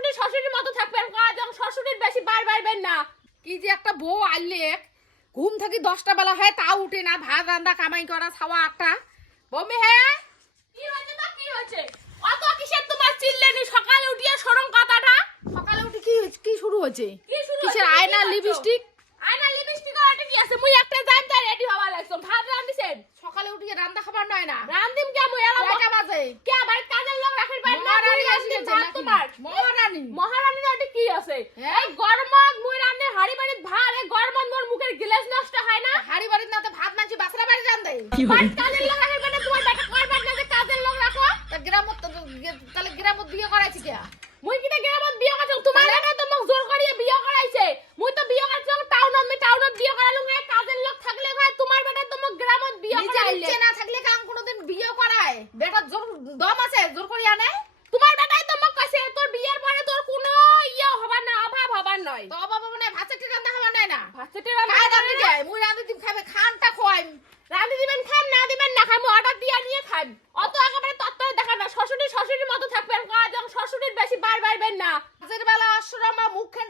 শ্বশুরি শ্বশুরির মতো থাকবেন কাজ যখন শ্বশুরির বেশি বার বাইবেন না। কি যে একটা বউ আনলে ঘুম থাকি দশটা বেলা হয় তাও উঠে না। ভাত রান্না কামাই করা ছাওয়া একটা বমি হ্যাঁ? কি হয়েছে তো কি হয়েছে? অত কিসের তোমার চিল্লেনি? সকালে উঠিয়ে সরম কথাটা। সকালে উঠে কি কি শুরু হয়েছে? কি শুরু কিসের? আয়না লিপস্টিক আয়না লিপস্টিক এটা কি আছে? মুই একটা যাইম তাই রেডি হওয়া লাগছো। ভাত রান্ধিছেন? সকালে উঠে রান্না খাবার নয় না? রান্ধিম কে মুই এলা বাজে। কে বাড়ি কাজের লোক রাখির পারেন না মহারানী মুই রান্ধিম এসেছে ভাত নাকি? তোমার? মহারানী। মহারানীর ওটা কি আছে? হ্যাঁ? এই গরমত মুই রান্ধে হাড়ি বাড়ি ভাত এই গরমত মোর মুখের গ্লাস নষ্ট হয় না? হাড়ি বাড়ির না তো ভাত মানছি বাসরা বাড়ি রান বাড়ি কাজের লোক রাখির পারেন তোমার বেটা কয় বার না যে কাজের লোক রাখো? তা গ্রামত তাহলে গ্রামত বিয়ে করাইছি কে? মুই কিটা গ্রামত বিয়ে করছ? তোমার বেটা তো মোক জোর করিয়ে বিয়ে করাইছে। মুই তো বিয়ে করছ টাউনত আমি টাউনত বিয়ে করালুম হ্যাঁ কাজের লোক থাকলে ভাই তোমার বেটা তো মোক গ্রামত বিয়ে করাইলে। না থাকলে কাম কোনোদিন বিয়ে করায়। বেটা জোর দম আছে জোর করি আনে তোমার বেটাই তো মোক কইছে তোর বিয়ের পরে তোর কোনো ইয়ে হবার না অভাব হবার নয় তো বাবা মানে ভাত চাটি রান্না খাবার খাই রান্নি যায় মুই রান্নি খাবে খানটা দিবেন খান না দিবেন না অর্ডার দিয়ে নিয়ে খান। অত একেবারে তত্ত্ব দেখা না শ্বশুরি শ্বশুরির মতো থাকবেন কাজ যখন শ্বশুরির বেশি বার বাইবেন না। বেলা আশ্রমা মুখখান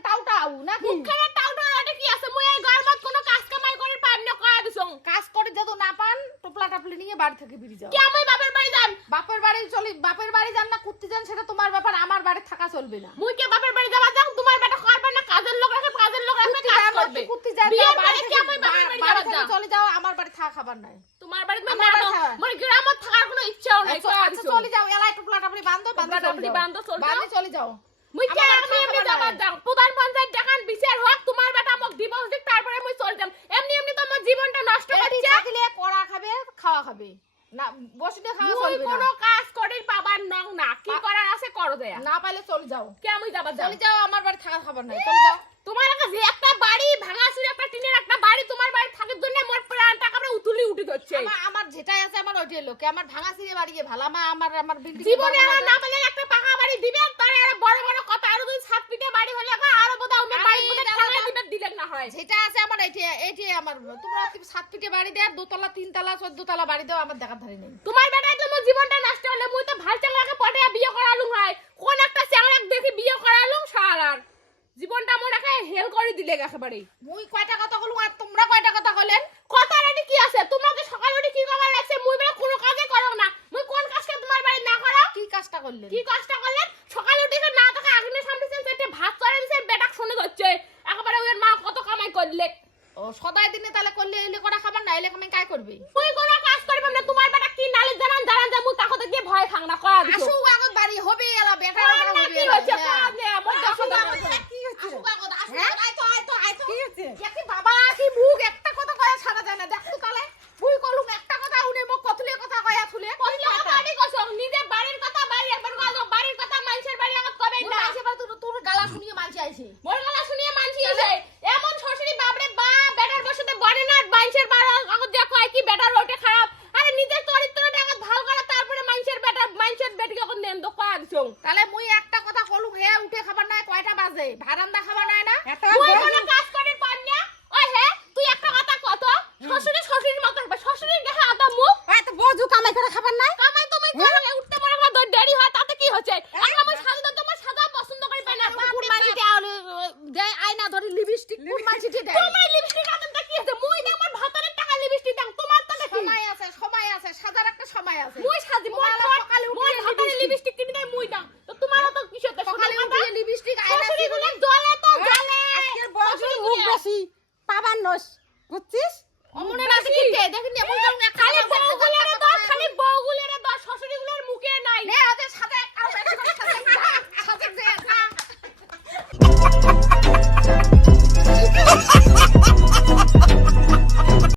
মুখখানে কি আছে? মুই এই গরমত কোনো কাজ কামাই করে পাম না কয়া দিছং। কাজ করে যত না পান টোপলা টাপলি নিয়ে বাড়ি থেকে বেরিয়ে যাও। কি আমি বাপের বাড়ি যাম বাপের বাড়ি চলি বাপের বাড়ি যান না কুত্তি যান সেটা তোমার ব্যাপার আমার বাড়ি থাকা চলবে না। মুই কে বাপের বাড়ি যাবা যাও তোমার বেটা করবে না কাজের লোক রাখে কাজের লোক রাখবে কাজ করবে কুত্তি যান বিয়ের বাড়ি কি থেকে আমি বাপের বাড়ি বাড়ি যাবা। যাও চলে যাও আমার বাড়ি থাকা খাবার নাই। তোমার বাড়ি মানে আমার আমার। মানে গ্রামত থাকার কোনো ইচ্ছাও নাই আচ্ছা আচ্ছা, চলে যাও এলাই টোপলা টাপলি বান্ধো বান্ধো টাপলি বান্ধো, চলে যাও। চলে যাও। মুই কে আমার এমনি এমনি খাবার যাবা নাই। যাও প্রধান পঞ্চায়েত দেখান বিচার হোক তোমার বেটা মোক ডিভোর্স দিক তারপরে মুই চলে যাম। এমনি এমনি তো আমার জীবনটা নষ্ট এটি করছে থাকলে কড়া খাবে খাওয়া খাবে। না বসে খাওয়া চলবে কোনো কাজ করি পাবার নং না। কি করার আছে করো দেয়া। না পাইলে চলে যাও। কে আমি যাবা যাও? চলে যাও আমার বাড়ি থাকা খাবার নাই। চলে যাও। তোমার কাছে একটা বাড়ি ভাঙা চুরি একটা টিনের একটা বাড়ি তোমার বাড়ি থাকার জন্য মোর প্রাণটা কামড়ে উতুলি উঠি যাচ্ছে আমার আমার যেটাই আছে আমার ওইটাই লোকে আমার ভাঙা সিরে বাড়ি গিয়ে ভালো আমার আমার আমার জীবনে আমার না পেলে একটা পাকা বাড়ি দিবেন তার আরও বড় বড় কথা আরও যদি সাত পিঠে বাড়ি হলে এখন আরও বোধহয় অন্য বাড়ি আমি বোধহয় দিবেন দিলেন না হয়। যেটা আছে আমার এইটাই এইটাই আমার তোমরা তুমি সাত পিঠে বাড়ি দেয় দোতলা তিনতলা চোদ্দ তলা বাড়ি দাও আমার দেখার ধারে নেই। তোমার তো মোর জীবনটা নষ্ট হলে মুই তো ভালো চাংলাকে পটে বিয়ে করালুম হয়। কোন একটা চাংলাক দেখি বিয়ে করালুম সারার। জীবনটা মোর একে হেল করে দিলে একেবারে মুই কয়টা কথা বলুম আর তোমরা কয়টা কথা বলেন কথা রেডি কি আছে তোমাকে সকাল উঠে কি করার লাগছে মুই বেলা কোনো কাজে করো না মুই কোন কাজটা তোমার বাড়ি না করো কি কাজটা করলেন? কি কষ্ট করলেন? সকাল উঠে না তো আগুনের সামনে সেটা ভাত করে দিছে বেটাক শুনে যাচ্ছে একেবারে ওর মা কত কামাই করলে। ও সদাই দিনে তাহলে করলে এলে করা খাবার না এলে কমে কাই করবে? তুই কোনো কাজ করবে না তোমার বেটা কি নালে জানান জানান যে মুই কাকতে গিয়ে ভয় খাং না কয় আসুক আগত বাড়ি হবে এলা বেটা হবে Mỗi. বুঝছিস অমনে দেখিতে দেখিনি এমন খালি বউগুলোরে দশ খালি বউগুলোরে দশ শ্বশুরিগুলোর মুখে নাই। নে ওদের সাথে সাথে সাথে